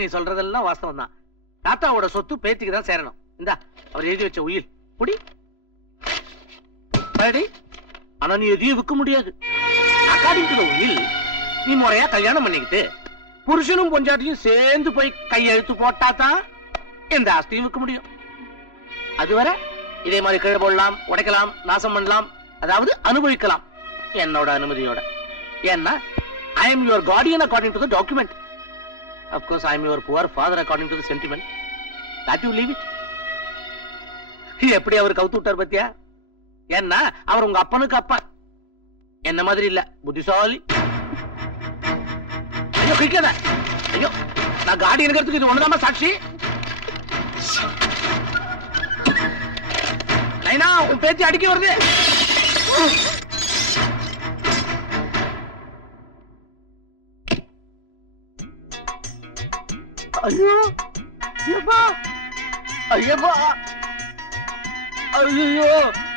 நீ சொல்றதெல்லாம் வாஸ்தவம் தான். தாத்தாவோட சொத்து பேத்திக்கு தான் சேரணும். இந்தா அவர் எழுதி வச்ச உயில் புடி. ஆனா நீ எதையும் விற்க முடியாது. அக்கார்டிங் டு தி உயில் நீ முறையா கல்யாணம் பண்ணிக்கிட்டு புருஷனும் பொஞ்சாட்டியும் சேர்ந்து போய் கையெழுத்து போட்டாதான் எந்த ஆஸ்தியும் விற்க முடியும். அதுவரை இதே மாதிரி கீழே போடலாம், உடைக்கலாம், நாசம் பண்ணலாம், அதாவது அனுபவிக்கலாம் என்னோட அனுமதியோட. ஏன்னா I am your guardian according to the document. Of course, I am your poor father according to the sentiment. That you leave it. எப்படி அவர் கவுத்து விட்டார் பத்தியா? ஏன்னா அவர் உங்க அப்பனுக்கு அப்பா, என்ன மாதிரி இல்ல, புத்திசாலி. ஐயோ கிரிக்கெட், ஐயோ நான் கார்டியனுக்கு இது ஒண்ணுதாமா சாட்சி. நைனா உன் பேச்சு அடிக்க வருது. ஐயோ ஐயப்பா ஐயப்பா ஐயோ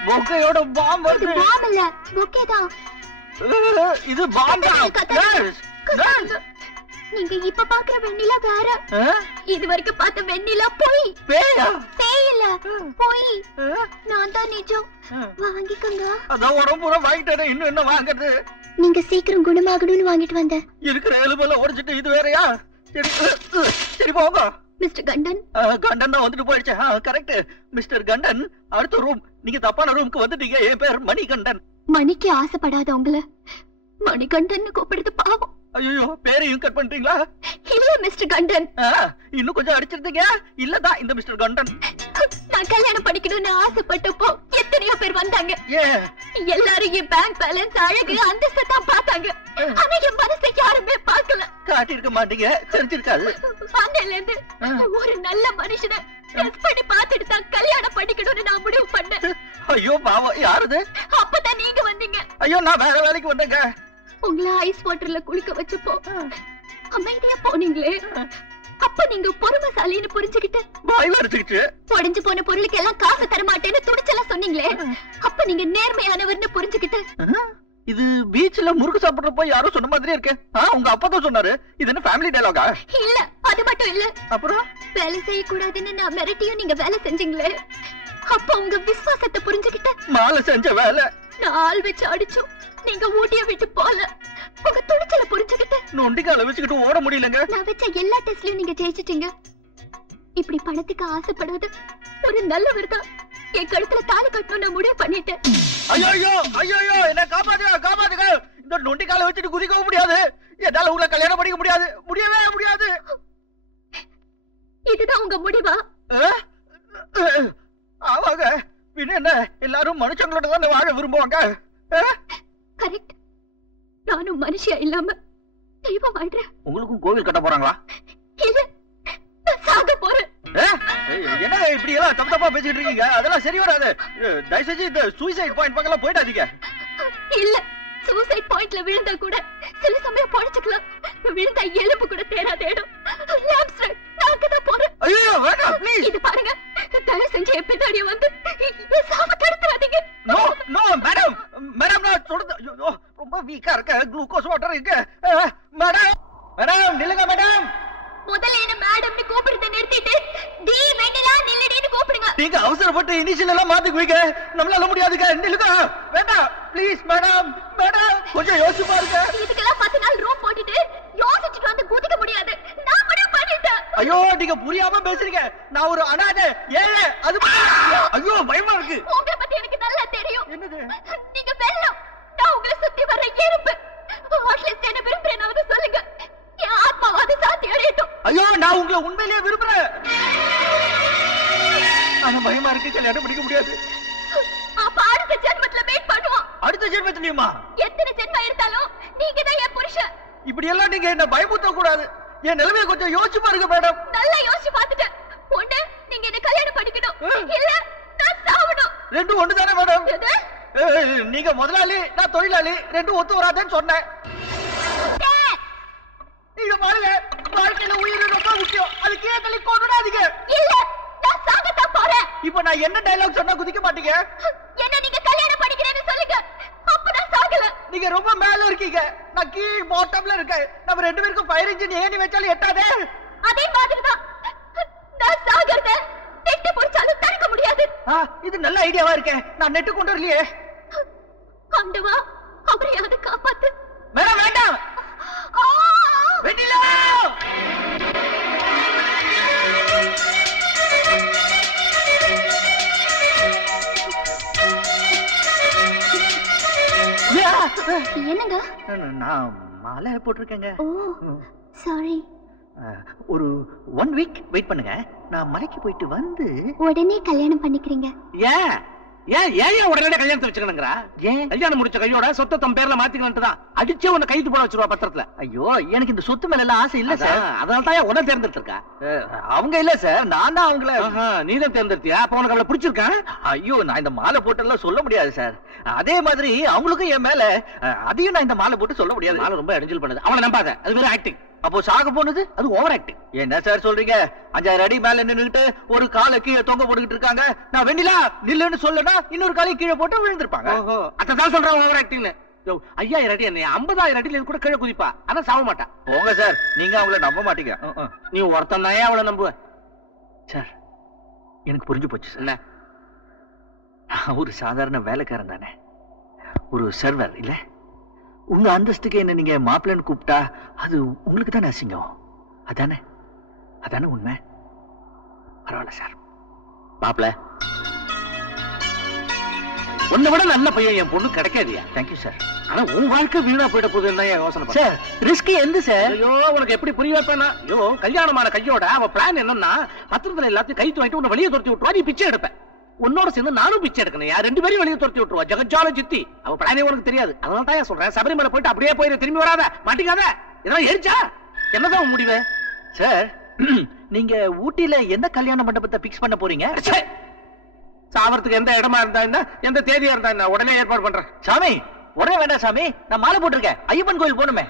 பொக்கையோட பாம் வருது. பாம் இல்ல பொக்கே தான். இது பாம் தான். நீங்க இப்ப பாக்குற வெண்ணிலா வேற. இது வரைக்கும் பார்த்த வெண்ணிலா போய் பேயா? பேய் இல்ல போய். நான் தான் நிஜம். வாங்கிக்கங்க. அதான் உடம்பு பூரா வாங்கிட்டேன். இன்னும் என்ன வாங்குறது? நீங்க சீக்கிரம் குணமாகணும்னு வாங்கிட்டு வந்தேன். இருக்கிற எலும்பெல்லாம் உடைச்சிட்டு இது வேறயா? சரி போங்க. மிஸ்டர் கண்டன். கண்டன் தான் வந்துட்டு போயிடுச்சு. கரெக்ட் மிஸ்டர் கண்டன். அடுத்த ரூம். நீங்க தப்பான ரூமுக்கு வந்துட்டீங்க. என் பேர் மணிகண்டன். மணிக்கு ஆசைப்படாத உங்களை மணிகண்டன் கூப்பிடுறது பாவம். ஐயோ பேரையும் கட் பண்றீங்களா? இல்ல மிஸ்டர் கண்டன். இன்னும் கொஞ்சம் அடிச்சிருந்தீங்க. இல்லதான் இந்த மிஸ்டர் கண்டன். நான் கல்யாணம் பண்ணிக்கணும்னு ஆசைப்பட்டப்போ எத்தனையோ பேர் வந்தாங்க. எல்லாரும் என் பேங்க் பேலன்ஸ், அழகு, அந்தஸ்து தான் பார்த்தாங்க. ஆனா என் மனசை யாருமே பார்க்கல. காட்டிருக்க மாட்டீங்க, தெரிஞ்சிருக்காது. அன்னையில இருந்து ஒரு நல்ல மனுஷனை டெஸ்ட் பண்ணி பார்த்துட்டு தான் கல்யாணம் பண்ணிக்கணும்னு நான் முடிவு பண்ணேன். ஐயோ பாவம், யாருது? அப்பதான் நீங்க வந்தீங்க. ஐயோ நான் வேற வேலைக்கு வந்தேங்க. உங்களை ஐஸ் வாட்டர்ல குளிக்க வச்சப்போ அமைதியா போனீங்களே, அப்ப நீங்க பொறுமைசாலின்னு புரிஞ்சுக்கிட்டு வாய் வரைச்சுக்கிட்டு உடைஞ்சு போன பொருளுக்கு எல்லாம் காசு தர மாட்டேன்னு துடிச்செல்லாம் சொன்னீங்களே, அப்ப நீங்க நேர்மையானவர்னு புரிஞ்சுக்கிட்டு. இது பீச்ல முறுக்கு சாப்பிடுறப்போ யாரோ சொன்ன மாதிரியே இருக்கு. உங்க அப்பா தான் சொன்னாரு. இது என்ன ஃபேமிலி டயலாகா? இல்ல அது மட்டும் இல்ல. அப்புறம் வேலை செய்யக்கூடாதுன்னு நான் மிரட்டியும் நீங்க வேலை செஞ்சீங்களே, அப்ப உங்க விசுவாசத்தை புரிஞ்சுக்கிட்டு மாலை செஞ்ச வேலை நான் ஆள் வச்சு அடிச்சோம். நீங்க ஊட்டிய விட்டு போல உங்க துணிச்சல புரிஞ்சுக்கிட்டு நொண்டிக்கால வச்சுக்கிட்டு ஓட முடியலங்க. நான் வச்ச எல்லா டெஸ்ட்லயும் நீங்க ஜெயிச்சிட்டீங்க. இப்படி பணத்துக்கு ஆசைப்படாத ஒரு நல்லவர் தான் என் கழுத்துல தாலி கட்டணும் நான் முடிவு பண்ணிட்டேன். ஐயோ ஐயோ என்ன காப்பாத்துங்க காப்பாத்துங்க. இந்த நொண்டிக்கால வச்சுட்டு குதிக்கவும் முடியாது. என்னால உங்களை கல்யாணம் பண்ணிக்க முடியாது. முடியவே முடியாது. இதுதான் உங்க முடிவா? ஆமாங்க. பின்ன என்ன, எல்லாரும் மனுஷங்களோட தான் வாழ விரும்புவாங்க. கரெக்ட். நானும் மனுஷியா இல்லாம தெய்வம் வாழ்றேன். உங்களுக்கும் கோவில் கட்ட போறாங்களா? இல்ல, சாக போறேன். என்ன இப்படி எல்லாம் தப்பா பேசிட்டு இருக்கீங்க? அதெல்லாம் சரி வராது. தயவு செஞ்சு இந்த சூசைட் பாயிண்ட் பக்கம்லாம் போயிடாதீங்க. இல்ல, சூசைட் பாயிண்ட்ல விழுந்தா கூட சில சமயம் பொழைச்சுக்கலாம். விழுந்தா எலும்பு கூட தேடாதேடும். நான் அங்கதான் போறேன். ஐயோ வேண்டாம் ப்ளீஸ். இது பாருங்க, தயவு செஞ்சு என் பின்னாடியே வந்து சாம தடுத்துறாதீங்க. No no madam. மேடம் நான் சொல்றது ரொம்ப வீக்கா இருக்க. குளுக்கோஸ் வாட்டர் இருக்கு. மேடம் மேடம் நில்லுங்க மேடம். முதல்ல என்ன மேடம்னு கூப்பிடுறத நிறுத்திட்டு டி வெண்ணிலா நில்லடின்னு கூப்பிடுங்க. நீங்க அவசரப்பட்டு இனிஷியல் எல்லாம் மாத்திக்குவீங்க. நம்மளால முடியாதுங்க. நில்லுங்க. வேண்டாம் ப்ளீஸ் மேடம். மேடம் கொஞ்சம் யோசிச்சு பாருங்க. இதுக்கெல்லாம் 10 நாள் ரூம் போட்டுட்டு யோசிச்சுட்டு வந்து குதிக்க முடியாது. நான் முடிவு பண்ணிட்டேன். ஐயோ நீங்க புரியாம பேசுறீங்க. நான் ஒரு அனாதை ஏழை. அது ஐயோ பயமா இருக்கு. உங்களை பத்தி எனக்கு நல்லா தெரியும். என்னது? நீங்க வெல்லம். நான் உங்களை சுத்தி வர்ற எறும்பு. அட்லீஸ்ட் என்ன விரும்புறேனாவது சொல்லுங்க. என் ஆத்மாவாது சாத்தி அடையட்டும். ஐயோ நான் உங்களை உண்மையிலேயே விரும்புறேன். ஆனா பயமா இருக்கு. கல்யாணம் பண்ணிக்க முடியாது. அப்ப அடுத்த ஜென்மத்துல வெயிட் பண்ணுவோம். அடுத்த ஜென்மத்திலயுமா? எத்தனை ஜென்மம் இருந்தாலும் நீங்க தான் என் புருஷன். இப்படி எல்லாம் நீங்க என்ன பயமுறுத்த கூடாது. என் நிலைமையை கொஞ்சம் யோசிச்சு பாருங்க மேடம். நல்லா யோசிச்சு பார்த்துட்டேன். ஒண்ணு நீங்க என்ன கல்யாணம் பண்ணிக்கணும், இல்ல நான் சாவணும். ரெண்டும் ஒண்ணுதானே மேடம்? நீங்க முதலாளி, நான் தொழிலாளி. ரெண்டும் ஒத்து வராதுன்னு சொன்னேன். நீங்க பாருங்க, வாழ்க்கையில உயிர் ரொம்ப முக்கியம். அது கேட்டலி கொண்டாதீங்க. இல்ல நான் சாகத்தான் போறேன். இப்ப நான் என்ன டயலாக் சொன்னா குதிக்க மாட்டீங்க. என்ன நீங்க கல்யாணம் பண்ணிக்கிறேன்னு சொல்லுங்க. அப்ப நான் சாகல. நீங்க ரொம்ப மேல இருக்கீங்க. நான் கீழ் பாட்டம்ல இருக்கேன். நம்ம ரெண்டு பேருக்கும் ஃபயர் இன்ஜின் ஏணி வச்சாலும் எட்டாதே. அதே மாதிரிதான் நான் சாகறத நெட்டு பொறிச்சாலும் தடுக்க முடியாது. இது நல்ல ஐடியாவா இருக்கே. நான் நெட்டு கொண்டு வரலையே. ஆண்டவா, அவரையாவது காப்பாத்து. மேடம் வேண்டாம். வெண்ணிலா! என்னங்க? நான் மாலை போட்டிருக்கேங்க. ஓ சாரி. ஒரு 1 வீக் வெயிட் பண்ணுங்க. நான் மலைக்கு போயிட்டு வந்து உடனே கல்யாணம் பண்ணிக்கிறீங்க? ஏன் ஏன் ஏன் உடனே கல்யாணத்தை வச்சுக்கணுங்கிறா? ஏன்? கல்யாணம் முடிச்ச கையோட சொத்தை தம் பேர்ல மாத்திக்கலான்ட்டு தான் அடிச்சே உன்னை கைது போட வச்சிருவா பத்திரத்துல. ஐயோ, எனக்கு இந்த சொத்து மேல எல்லாம் ஆசை இல்ல சார். அதனால தான் உடனே தேர்ந்தெடுத்திருக்கா. அவங்க இல்ல சார், நான் தான் அவங்கள. நீதான் தேர்ந்தெடுத்தியா? அப்ப உனக்கு அவளை பிடிச்சிருக்கா? ஐயோ, நான் இந்த மாலை போட்டெல்லாம் சொல்ல முடியாது சார். அதே மாதிரி அவங்களுக்கும் என் மேல, அதையும் நான் இந்த மாலை போட்டு சொல்ல முடியாது. மாலை ரொம்ப இடைஞ்சல் பண்ணுது. அவனை நம்பாத, அது வேற ஆக்டிங். அப்போ சாக போனது அது ஓவர் ஆக்டிங். என்ன சார் சொல்றீங்க? 5000 அடி மேல நின்னுட்டு ஒரு காலை கீழே தொங்க போட்டுக்கிட்டு இருக்காங்க. நான் வெண்ணிலா நில்லுன்னு சொல்லனா இன்னொரு காலை கீழே போட்டு விழுந்திருப்பாங்க. ஓஹோ, அதான் சொல்றேன் ஓவர் ஆக்டிங்னு. 5000 அடி என்ன 50000 அடியில கூட கீழே குதிப்பா, ஆனா சாவ மாட்டா. போங்க சார், நீங்க அவங்கள நம்ப மாட்டீங்க. நீ ஒருத்தன் தான் அவளை நம்புவ. சார், எனக்கு புரிஞ்சு போச்சு சார். என்ன? நான் ஒரு சாதாரண வேலைக்காரன் தானே, ஒரு சர்வர் இல்ல. உங்க அந்தஸ்துக்கு என்ன நீங்க மாப்பிள்ளன்னு கூப்பிட்டா அது உங்களுக்கு தானே அசிங்கம். அதானே அதானே உண்மை. பரவாயில்ல சார். மாப்பிள்ள, உன்னை விட நல்ல பையன் என் பொண்ணு கிடைக்காதியா? Thank you sir. ஆனா உன் வாழ்க்கை வீணா போயிட போகுதுன்னு தான் யோசனை சார். ரிஸ்க் எந்த சார்? ஐயோ, உனக்கு எப்படி புரிய வைப்பேனா? ஐயோ, கல்யாணமான கையோட அவ பிளான் என்னன்னா பத்திரத்துல எல்லாத்தையும் கைத்து வாங்கிட்டு உன்னை வெளியே துரத்தி விட்டுருவா, நீ பிச்சை எடுப்பேன். உன்னோட சேர்ந்து நானும் பிச்சை எடுக்கணும். யார் 2 பேரும் வெளியே துரத்தி விட்டுருவா. ஜெகஜால சித்தி. அவ பிளானே உனக்கு தெரியாது. அதனால தான் சொல்றேன், சபரிமலை போயிட்டு அப்படியே போயிரு, திரும்பி வராத, மாட்டிக்காத. இதெல்லாம் எரிச்சா என்னதான் உன் முடிவு? சார், நீங்க ஊட்டியில எந்த கல்யாண மண்டபத்தை பிக்ஸ் பண்ண போறீங்க? சாவறதுக்கு எந்த இடமா இருந்தா என்ன, எந்த தேதியா இருந்தா என்ன, உடனே ஏற்பாடு பண்றேன். சாமி, உடனே வேண்டாம் சாமி, நான் மாலை போட்டிருக்கேன். ஐயப்பன் கோயில் போகணுமே.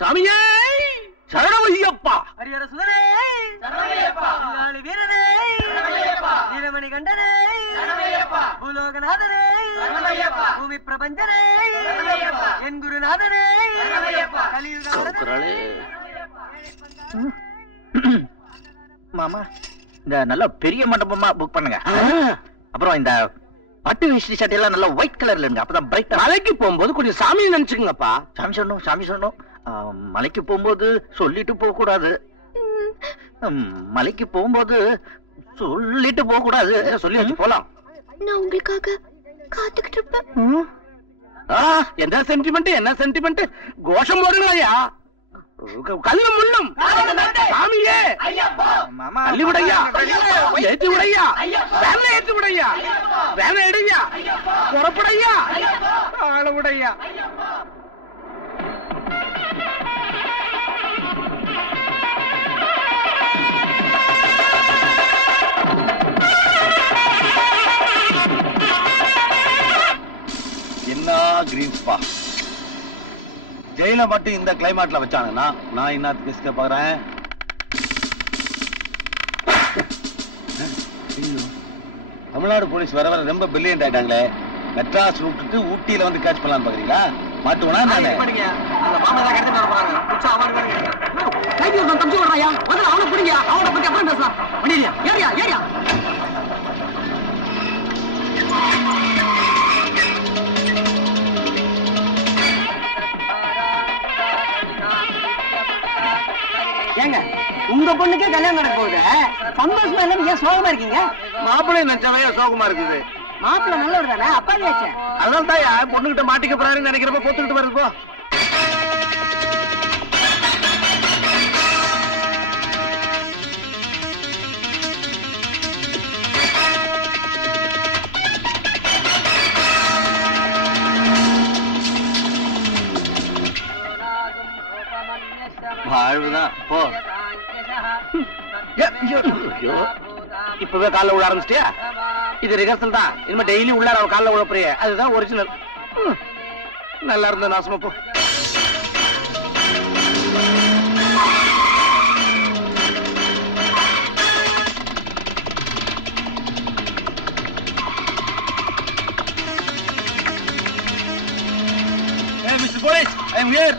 சாமியே சரணமையப்பா, ஹரிஹர சுதனே சரணமையப்பா, வில்லாளி வீரனே சரணமையப்பா, வீரமணி கண்டனே சரணமையப்பா, பூலோகநாதனே சரணமையப்பா, பூமி பிரபஞ்சனே சரணமையப்பா, என் குருநாதனே சரணமையப்பா, கலியுகநாதனே. மாமா, இந்த நல்ல பெரிய மண்டபமா புக் பண்ணுங்க. அப்புறம் இந்த பட்டு வேஷ்டி சட்டை எல்லாம் நல்லா ஒயிட் கலர்ல இருங்க, அப்பதான் பிரைட்டா. மலைக்கு போகும்போது கொஞ்சம் சாமியை நினைச்சுக்கங்கப்பா. சாமி சொல்லணும். மலைக்கு போகும்போது சொல்லிட்டு போக கூடாது. மலைக்கு போகும்போது சொல்லிட்டு போக கூடாது. சொல்லி வச்சு போலாம். நான் உங்களுக்காக காத்துக்கிட்டு இருப்பேன். என்ன சென்டிமெண்ட், என்ன சென்டிமெண்ட்? கோஷம் போடுங்களையா, கல்லு முள்ளும் சாமியே தள்ளி விடையா, ஏற்றி விடையா, வேலை ஏற்றி விடையா, வேலை எடையா, புறப்படையா, ஆள விடையா. என்ன கிரீன்ஸ்பா, ஜெயில மட்டும் இந்த கிளைமேட்ல வச்சானுங்கன்னா நான் இன்னத்துக்கு கிஸ்க பாக்குறேன். தமிழ்நாடு போலீஸ் வர வர ரொம்ப பிரில்லியன்ட் ஆயிட்டாங்களே. மெட்ராஸ் விட்டுட்டு ஊட்டியில வந்து கேட்ச் பண்ணலான்னு பாக்குறீங்களா? மாட்டுவனா நானே? ஏங்க, உங்க பொண்ணுக்கே கல்யாணம் நடக்க போகுது, சந்தோஷமா இல்ல, ஏன் சோகமா இருக்கீங்க? மாப்பிள்ளை நச்சவையா சோகமா இருக்குது. மாப்பிள்ள நல்லவர் தானே, அப்பாவியாச்சே. அதனால தான் பொண்ணுகிட்ட மாட்டிக்க போறாருன்னு நினைக்கிறப்ப போத்துக்கிட்டு வருது போ. வாழ்வுதான் போ. இப்பவே காலைல விழ ஆரம்பிச்சிட்டியா? இது ரிஹர்சல் தான். இனிமே டெய்லி உள்ளார அவன் காலைல உழப்புறிய, அதுதான் ஒரிஜினல். நல்லா இருந்த நாசமா போ. Hey, Mr. Police, I am here.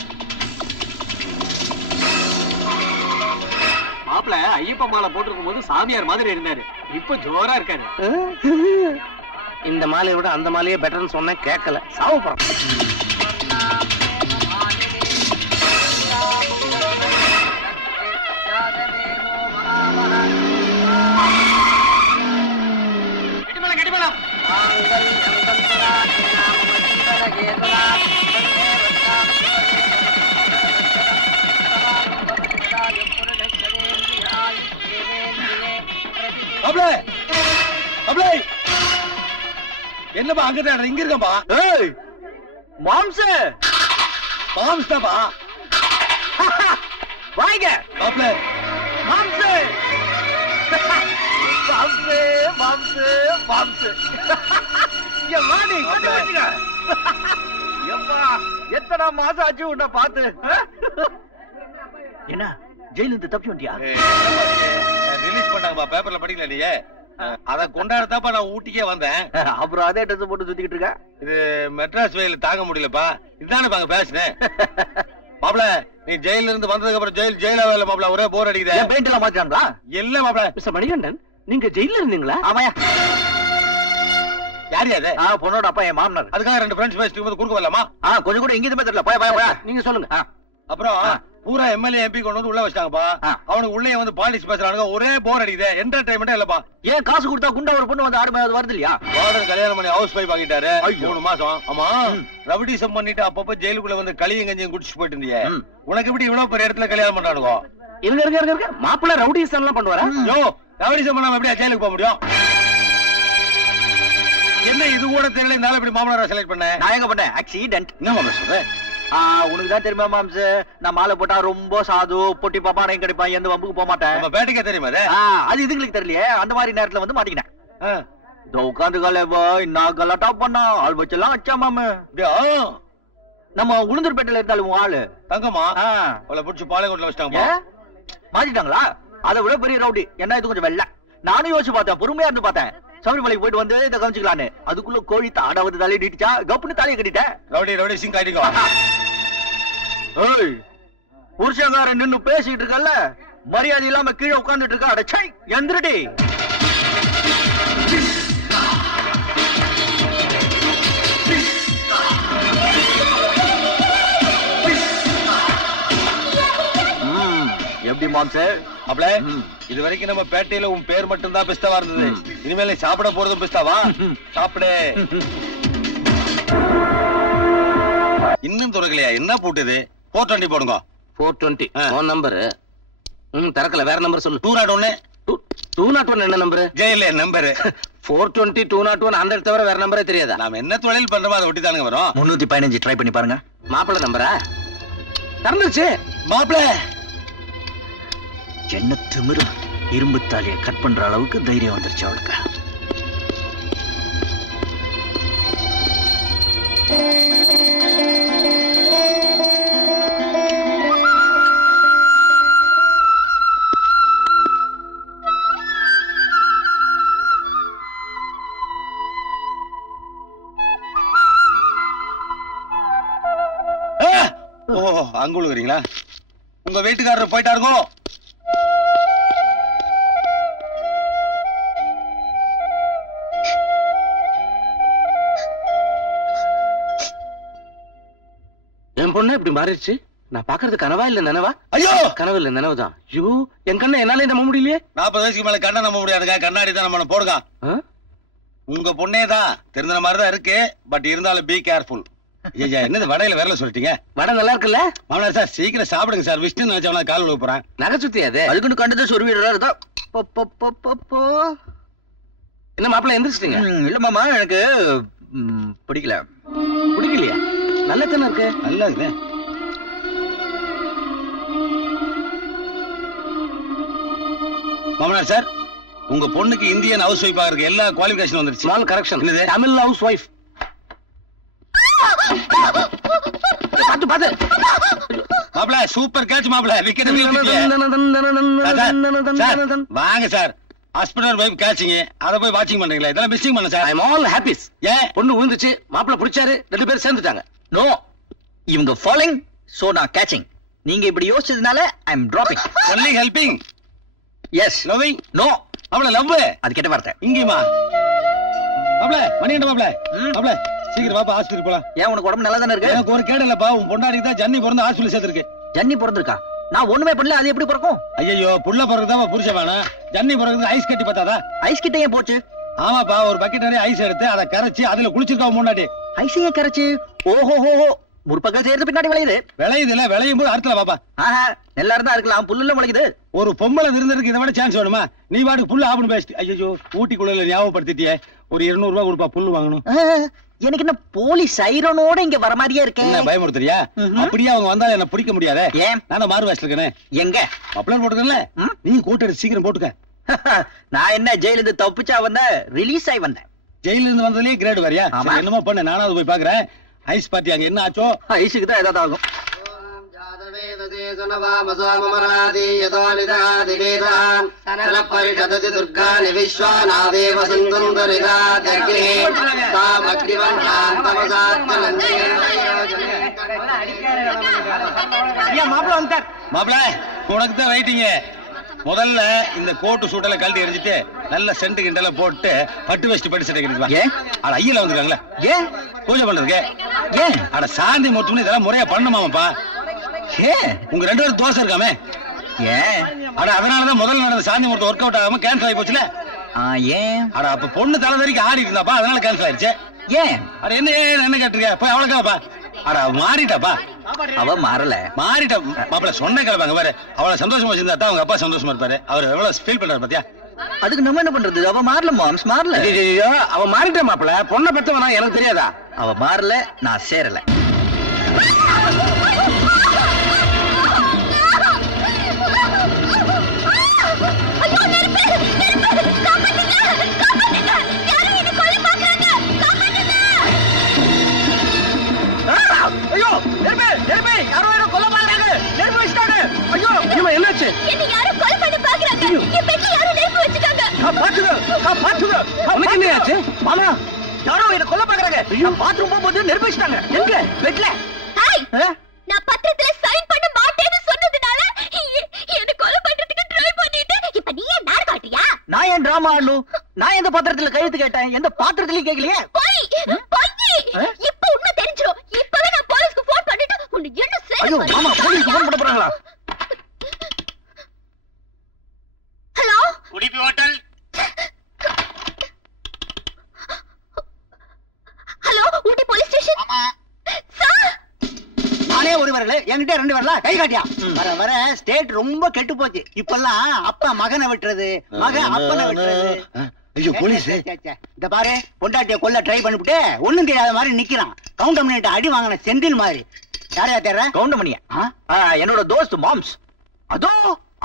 மாப்பிள்ள ஐயப்ப மாலை போட்டிருக்கும் போது சாமியார் மாதிரி இருந்தாரு. இப்ப ஜோரா இருக்காரு. இந்த மாலையை விட அந்த மாலையே பெட்டர்னு சொன்னேன், கேட்கல. சாவப்புறம். என்னப்பா அங்கதான் இங்க இருக்கம்பா. ஏய் மாம்ச மாம்ஸ் தான்ப்பா. வாங்க மாப்ள மாம்ச மாம்ச மாம்ச மாம்ச எத்தனை மாசம் ஆச்சு உன்னை பார்த்து. என்ன ஜெயில இருந்து தப்பி வண்டியா? ரிலீஸ் பண்ணாங்கப்பா, பேப்பர்ல படிக்கல நீ. அத கொண்டாடத்தாப்பா நான் ஊட்டிக்கே வந்தேன். அப்புறம் அதே ட்ரெஸ் போட்டு சுத்திக்கிட்டு இருக்க. இது மெட்ராஸ் வெயில் தாங்க முடியலப்பா. இதுதானே பாங்க பேசுனேன். மாப்ள நீ ஜெயில இருந்து வந்ததுக்கு அப்புறம் ஜெயிலா வேலை மாப்ள, ஒரே போர் அடிக்குது. பெயிண்ட் எல்லாம் மாத்திட்டாங்களா? இல்ல மாப்ள. மிஸ்டர் மணிகண்டன், நீங்க ஜெயில இருந்தீங்களா? ஆமாயா. யார் யாரு? பொண்ணோட அப்பா என் மாமனார். அதுக்காக ரெண்டு ஃப்ரெண்ட்ஸ் பேசிட்டு போது குறுக்க வரலாமா? கொஞ்சம் கூட எங்கேயுமே தெரியல. போய் போய் போய் நீங்க சொல்லுங்க. அப்புறம் பூரா எம்எல்ஏ எம்பி கொண்டு வந்து உள்ள வச்சிட்டாங்கப்பா. அவனுக்கு உள்ளே வந்து பாலிடிக்ஸ் பேசுறானுங்க, ஒரே போர் அடிக்குது. என்டர்டைன்மெண்டே இல்லப்பா. ஏன் காசு கொடுத்தா குண்டா ஒரு பொண்ணு வந்து ஆடு வருது இல்லையா? வார்டன் கல்யாணம் பண்ணி ஹவுஸ் வைஃப் ஆகிட்டாரு. 3 மாசம். ஆமா, ரவுடிசம் பண்ணிட்டு அப்பப்ப ஜெயிலுக்குள்ள வந்து களியும் கஞ்சியும் குடிச்சு போயிட்டு இருந்தியே. உனக்கு எப்படி இவ்வளவு பெரிய இடத்துல கல்யாணம் பண்றானுங்க? இருங்க மாப்பிள்ள ரவுடிசம் எல்லாம் பண்ணுவாரா? யோ, ரவுடிசம் பண்ணாம எப்படியா ஜெயிலுக்கு போக முடியும்? என்ன இது கூட தெரியல, இருந்தாலும் இப்படி மாமனாரை செலக்ட் பண்ண? நான் எங்க பண்ணேன்? ஆக்சிடென்ட். என்ன மாமனார் சொல்றேன்? உனக்கு தான் தெரியுமா மாம்ச, நான் மாலை போட்டா ரொம்ப சாது, பொட்டி பாப்பானையும் கிடைப்பான், எந்த வம்புக்கு போக மாட்டேன். நம்ம பேட்டைக்கே தெரியுமா அது? அது இதுங்களுக்கு தெரியலையே. அந்த மாதிரி நேரத்துல வந்து மாட்டிக்கினேன். உட்காந்து கலைவா நான் கலாட்டா பண்ணா ஆள் வச்செல்லாம் வச்சா மாம. நம்ம உளுந்தூர்பேட்டையில இருந்தாலும் ஆளு தங்கம்மா அவளை பிடிச்சி பாளையங்கோட்டில் வச்சிட்டாங்க. மாத்திட்டாங்களா? அதை விட பெரிய ரவுடி. என்ன இது கொஞ்சம் வெள்ள. நானும் யோசிச்சு பார்த்தேன், பொறுமையா இருந்து பார்த்தேன். சபரிமலைக்கு போயிட்டு வந்து இதை கவனிச்சுக்கலான்னு. அதுக்குள்ள கோழி தாடா வந்து தலையை நீட்டிச்சா, கப்புன்னு தலையை கட்டிட்டேன். ரவுடி சிங் காட்டிக்கோ. புருஷங்காரன் நின்னு பேசிட்டு இருக்கல, மரியாதை இல்லாம கீழே உட்கார்ந்துட்டு இருக்கா. அடச்சை எந்திரடி. எப்படி மாம்ச? அப்பல இது வரைக்கும் நம்ம பேட்டையில உன் பேர் மட்டும் தான் பிஸ்தாவா இருந்தது. இனிமேல சாப்பிட போறதும் பிஸ்தாவா? சாப்பிடு. இன்னும் தொடங்கலையா? என்ன போட்டுது? 420 போடுங்க. 420 போன் நம்பர். தரக்கல, வேற நம்பர் சொல்லு. 201. 201 என்ன நம்பர்? ஜெயில நம்பர். 420 201 அந்த தவிர வேற நம்பரே தெரியாதா? நாம என்ன தொழில் பண்றோமோ அதை ஒட்டி தானுங்க வரும். 315 ட்ரை பண்ணி பாருங்க. மாப்பிள்ள நம்பரா? திறந்துருச்சு மாப்பிள்ள. என்ன திமிரு, இரும்பு தாலியை கட் பண்ற அளவுக்கு தைரியம் வந்துருச்சு அவளுக்கு. அங்க விழுகிறீங்களா? உங்க வீட்டுக்காரர் போயிட்டாருங்கோ. என் பொண்ணு இப்படி மாறிடுச்சு. நான் பாக்குறது கனவா இல்ல நனவா? ஐயோ, கனவு இல்ல நனவுதான். ஐயோ, என் கண்ணை என்னால நம்ப முடியலையே. 40 வயசுக்கு மேல கண்ணை நம்ப முடியாதுங்க. கண்ணாடி தான் நம்ம போடுங்க. உங்க பொண்ணே தான் தெரிஞ்ச மாதிரிதான் இருக்கு. பட் இருந்தாலும் பி கேர்ஃபுல். என்னது வடையில விரல சொல்லிட்டீங்க? வடை நல்லா இருக்குல்ல? மாமனார் சார் சீக்கிரம் சாப்பிடுங்க சார். விஷ்ணு நினைச்சவனா கால் விழுக போறேன். நகை சுத்தியாது அதுக்குன்னு கண்டதை சொருவிடுறா. என்ன மாப்பிள்ள எந்திரிச்சிட்டீங்க? இல்ல மாமா, எனக்கு பிடிக்கல. பிடிக்கலையா? நல்ல தானே இருக்கு. நல்லா இருக்கு. மாமனார் சார், உங்க பொண்ணுக்கு இந்தியன் ஹவுஸ் ஒய்ஃபா இருக்கு. எல்லா குவாலிஃபிகேஷன் வந்துருச்சு. Small correction. Tamil house wife. பாத்து பாத்து. மாப்பிள்ள சூப்பர் கேட்ச் மாப்பிள்ள. விக்கெட் வாங்க சார். ஹஸ்பண்ட் வைஃப் கேட்சிங், அத போய் வாட்சிங் பண்றீங்களா? இதெல்லாம் மிஸ்ஸிங் பண்ண சார். ஐ அம் ஆல் ஹாப்பிஸ். ஏன் பொண்ணு விழுந்துச்சு, மாப்பிள்ள பிடிச்சாரு, 2 பேரும் சேர்ந்துட்டாங்க. நோ, இவங்க ஃபாலோயிங், சோ நான் கேட்சிங். நீங்க இப்படி யோசிச்சதுனால I am dropping. Only helping. Yes loving no மாப்பிள லவ் அது கெட்ட வார்த்தை. இங்கேயுமா மாப்பிள மணிகண்ட மாப்பிள ம். மாப்பிள சீக்கிரம் வாப்பா ஆஸ்பத்திரி போலாம். ஏன் உனக்கு உடம்பு நல்லா தானே இருக்கு? எனக்கு ஒரு கேடு இல்லப்பா, உன் பொண்டாடிக்கு தான் ஜன்னி பிறந்து ஹாஸ்பிட்டல் சேர்த்திருக்கு. ஜன்னி பிறந்திருக்கா? நான் ஒண்ணுமே பண்ணல, அது எப்படி பிறக்கும்? ஐயோ புள்ள பிறகுதான் புருஷன் வேணாம், ஜன்னி பிறகு ஐஸ் கட்டி பார்த்தாதா? ஐஸ் கிட்ட ஏன் போச்சு? ஆமாப்பா, ஒரு பக்கெட் நிறைய ஐஸ் எடுத்து அதை கரைச்சி அதுல குளிச்சிருக்கா முன்னாடி. ஐஸையே கரைச்சு? ஓஹோ முற்பகல் சேர்த்து பின்னாடி விளையுது. விளையுது இல்ல, விளையும் போது அறுத்தல பாப்பா. ஆஹா, எல்லாரும் தான் இருக்கலாம், புல்லுல முளைக்குது. ஒரு பொம்பளை இருந்ததுக்கு இதை விட சான்ஸ் வேணுமா? நீ பாட்டுக்கு புல்லு ஆபணம் பேசிட்டு ஐயோ ஊட்டிக்குள்ள ஞாபகப்படுத்திட்டியே. ஒரு 200 ரூபாய் கொடுப்பா, புல்லு வாங்கணும். எனக்கு என்ன போலீஸ் சைரனோட இங்க வர மாதிரியே என்ன இருக்கேன். பயமுறுத்துறியா? ம்ஹும். அப்படியே அவங்க வந்தா என்ன பிடிக்க முடியாதே. ஏன்? நான் மாறு வயசுல இருக்கேனே. எங்க? அப்ளை போட்டுக்கல, ம்? நீ கூட்ட சீக்கிரம் போட்டுக்க. நான் என்ன ஜெயில இருந்து தப்பிச்சா வந்தேன், ரிலீஸ் ஆகி வந்தேன். ஜெயில இருந்து வந்ததுலயே கிரேட் வரியா? ஆமா. சரி, என்னமோ பண்ணு, நானாவது போய் பாக்குறேன். ஐஸ் பார்ட்டி அங்க என்ன ஆச்சோ? ஐஸுக்கு தான் ஏதாவது ஆகும். மாப்பிள உனக்கு தான் வெயிட்டிங்க. முதல்ல இந்த கோட்டு சூட்டல கழட்டி எரிஞ்சிட்டு நல்ல சென்ட் கிண்டல போட்டு பட்டு வச்சுட்டு பட்டு சட்டை கிடைக்குவா. ஏன்? அட ஐயல வந்துருக்காங்களே, ஏன்? பூஜை பண்றதுக்கு. ஏன்? அட சாந்தி முத்துன்னு இதெல்லாம் முறையா பண்ணுமாமாப்பா. ஏன்? உங்க 2 பேரும் தோசை இருக்காமே. ஏன்? அட அதனாலதான் முதல்ல நடந்த சாந்தி முகூர்த்தம் ஒர்க் அவுட் ஆகாம கேன்சல் ஆகி போச்சுல. ஏன்? அட அப்ப பொண்ணு தலை வரைக்கும் ஆடி இருந்தாப்பா, அதனால கேன்சல் ஆயிடுச்சு. ஏன்? அட என்ன என்ன கேட்டிருக்க? போய் அவளுக்காப்பா. அட மாறிட்டாப்பா, அவ மாறல. மாறிட்டா. மாப்பிள சொன்ன கிளப்பாங்க பாரு, அவளை சந்தோஷமா வச்சிருந்தா தான் அவங்க அப்பா சந்தோஷமா இருப்பாரு. அவர் எவ்வளவு ஃபீல் பண்றாரு பாத்தியா? அதுக்கு நம்ம என்ன பண்றது? அவ மாறல மாம்ஸ், மாறல. ஐயோ, அவ மாறிட்டா மாப்பிள. பொண்ணை பெத்தவனா எனக்கு தெரியாதா? அவ மாறல, நான் சேரல. ஐயோ, நெருப்பு! நெருப்பு! காப்பாத்துங்க! காப்பாத்துங்க! யாரோ என்னை கொல்ல பார்க்கறாங்க! காப்பாத்துங்க! ஐயோ, நெருப்பு! யாரோ என்ன கொல்ல பாக்குறாங்க. நெருப்பு வச்சிட்டாங்க. ஐயோ, இவன் என்னாச்சு? என்னை யாரோ கொலை பண்ண பார்க்கறாங்க! என் பெட்ல யாரோ நெருப்பு வச்சுட்டாங்க! பாத்துங்க. உனக்கு என்ன ஆச்சு? மாமா, யாரோ என்ன கொல்ல பாக்குறாங்க. நான் பாத்ரூம் போகும்போது நெருப்பு வச்சிட்டாங்க. எங்க? பெட்ல. ஹாய்! நான் பத்திரத்துல சைன் பண்ண மாட்டேன்னு சொன்னதுனால என்ன கொலை பண்றதுக்கு ட்ரை பண்ணிட்டு இப்ப நீ ஏன் நார் காட்டியா? நான் ஏன் டிராமா ஆடணும்? நான் எந்த பாத்திரத்துல கையெழுத்து கேட்டேன்? எந்த பாத்திரத்திலயும் கேட்கலையே. போய்! இப்ப உண்மை தெரிஞ்சிரும். இப்பவே நான் போலீஸ்க்கு ஃபோன் பண்ணிட்டு உன்னை என்ன ஐயோ மாமா, போலீஸ்க்கு ஃபோன் பண்ண போறாங்களா? ஹலோ? உடுப்பி ஹோட்டல். ஹலோ, ஊட்டி போலீஸ் ஸ்டேஷன். சார், நானே ஒரு வரல, என்கிட்ட 2 வரல, கை காட்டியா? வர வர ஸ்டேட் ரொம்ப கெட்டு போச்சு. இப்பெல்லாம் அப்பா மகனை விட்டுறது, மகன் அப்பனை விட்டுறது. ஐயோ போலீஸ். சே, சே, சே. இந்த பாரு, பொண்டாட்டிய கொல்ல ட்ரை பண்ணிவிட்டு ஒண்ணும் தெரியாத மாதிரி நிக்கிறான். கவுண்டம் பண்ணிட்டு அடி வாங்கின செந்தில் மாதிரி. யாரையா தேர்ற? கவுண்டமணியா? என்னோட தோஸ்த் மாம்ஸ். அதோ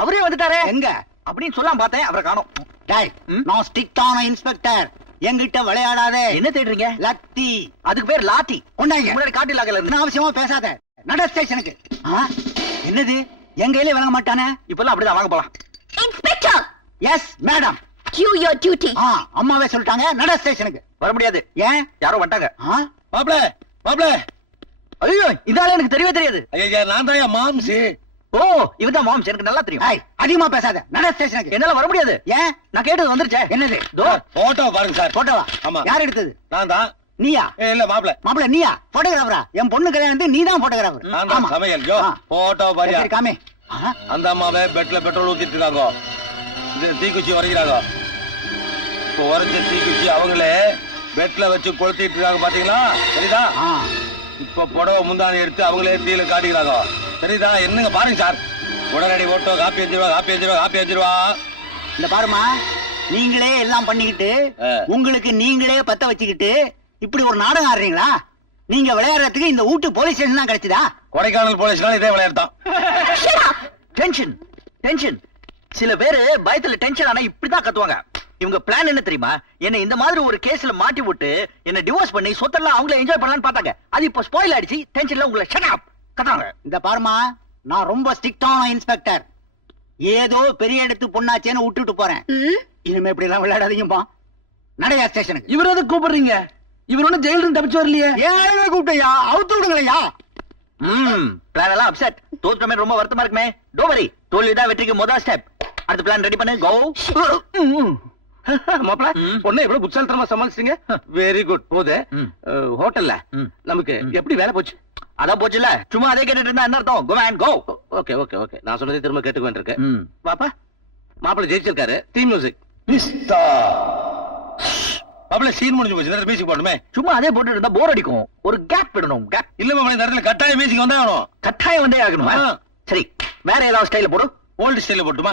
அவரே வந்துட்டாரே. எங்க அப்படின்னு சொல்லாம் பார்த்தேன், அவரை காணோம். டாய், ம்? நான் ஸ்ட்ரிக்டான இன்ஸ்பெக்டர். என்கிட்ட விளையாடாதே. என்ன தேடுறீங்க? லத்தி அதுக்கு பேர் லாட்டி. கொண்டாங்க. முன்னாடி காட்டில் ஆகல இருந்து. என்ன அவசியமா பேசாத. நட ஸ்டேஷனுக்கு. என்னது என் கையில விளங்க மாட்டானே? இப்பெல்லாம் அப்படிதான், வாங்க போலாம். Inspector, yes madam. do your duty. அம்மாவே சொல்லிட்டாங்க, நட ஸ்டேஷனுக்கு. வர முடியாது. ஏன்? யாரோ வந்துட்டாங்க. மாப்பிள மாப்பிள. ஐயோ, இந்த ஆளு எனக்கு தெரியவே தெரியாது. ஐயா நான் தான் மாம்ஸ். ஓ, இவதான் மாம்ஸ், எனக்கு நல்லா தெரியும். ஏய், அதிகமா பேசாத. நட ஸ்டேஷனுக்கு. என்னால வர முடியாது. ஏன்? நான் கேட்டது வந்துருச்சே. என்னது? தோ போட்டோ பாருங்க சார். போட்டோவா? ஆமா. யார் எடுத்தது? நான் தான். நீயா? இல்ல மாப்பிள. மாப்பிள்ள நீயா? போட்டோகிராஃபரா? என் பொண்ணு கல்யாணத்துக்கு நீ தான் போட்டோகிராஃபர். நான் தான் சமையல். ஜோ போட்டோ பாரியா. சரி, காமி. அந்த அம்மாவே பெட்ல பெட்ரோல் ஊத்திட்டு இருக்காங்க. இது தீக்குச்சி வரைக்கிறாங்க. இப்போ உரைச்ச தீக்குச்சி அவங்களே பெட்ல வச்சு கொளுத்திட்டு இருக்காங்க, பாத்தீங்களா? சரிதா? இப்ப புடவை முந்தானி எடுத்து அவங்களே தீல காட்டிக்கிறாங்க. சரிதா? என்னங்க பாருங்க சார். உடனடி ஓட்டோ காப்பி வச்சிருவா. இந்த பாருமா, நீங்களே எல்லாம் பண்ணிக்கிட்டு உங்களுக்கு நீங்களே பத்த வச்சுக்கிட்டு இப்படி ஒரு நாடகம் ஆடுறீங்களா? நீங்க விளையாடுறதுக்கு இந்த ஊட்டு போலீஸ் ஸ்டேஷன் தான் கிடைச்சதா? கொடைக்கானல் போலீஸ்னால இதே விளையாடுதான். Tension tension. சில பேரு பயத்துல டென்ஷன் ஆனா இப்படிதான் கத்துவாங்க. இவங்க பிளான் என்ன தெரியுமா? என்ன இந்த மாதிரி ஒரு கேஸ்ல மாட்டி விட்டு என்ன டிவோர்ஸ் பண்ணி சொத்தெல்லாம் அவங்கள என்ஜாய் பண்ணலாம்னு பார்த்தாங்க. அது இப்ப ஸ்பாயில் ஆயிடுச்சு. டென்ஷன்ல உங்களை ஷட் அப் கத்துவாங்க. இந்த பாருமா, நான் ரொம்ப ஸ்ட்ரிக்டான இன்ஸ்பெக்டர். ஏதோ பெரிய இடத்து பொண்ணாச்சேன்னு விட்டுட்டு போறேன். இனிமே இப்படி எல்லாம் விளையாடாதீங்கப்பா. நடையா ஸ்டேஷனுக்கு. இவர் எதுக்கு கூப்பிடுறீங்க? இவர் ஒன்னும் ஜெயில இருந்து தப்பிச்சு வரலையே. ஏன் கூப்பிட்டையா? அவுத்து விடுங்களையா? பிளான் எல்லாம் அப்செட். தோற்றமே ரொம்ப வருத்தமா இருக்குமே. டோன்ட் வரி, தோல்விதான் வெற்றிக்கு முதல் ஸ்டெப். அடுத்த பிளான் ரெடி பண்ணு கோ. மாப்பிள பொண்ணை எவ்வளவு புத்தாலித்தனமா சமாளிச்சிட்டீங்க. Very good. போது ஹோட்டல்ல நமக்கு எப்படி வேலை போச்சு? அதான் போச்சுல, சும்மா அதே கேட்டுட்டு இருந்தா என்ன அர்த்தம்? Go man go. Okay okay okay, நான் சொன்னதை திரும்ப கேட்டுக்க வேண்டியிருக்கு. பாப்பா மாப்பிள ஜெயிச்சிருக்காரு. Theme music. மாப்பிள்ள சீன் முடிஞ்சு போச்சு, நேரத்துல மியூசிக் போட்டுமே. சும்மா அதே போட்டு இருந்தா போர் அடிக்கும். ஒரு கேப் விடணும். கேப் இல்ல மாப்பிள்ள, இந்த இடத்துல கட்டாய மியூசிக் வந்தா ஆகணும். கட்டாயம் வந்தே ஆகணும். சரி, வேற ஏதாவது ஸ்டைல போடு. ஓல்டு ஸ்டைல போட்டுமா?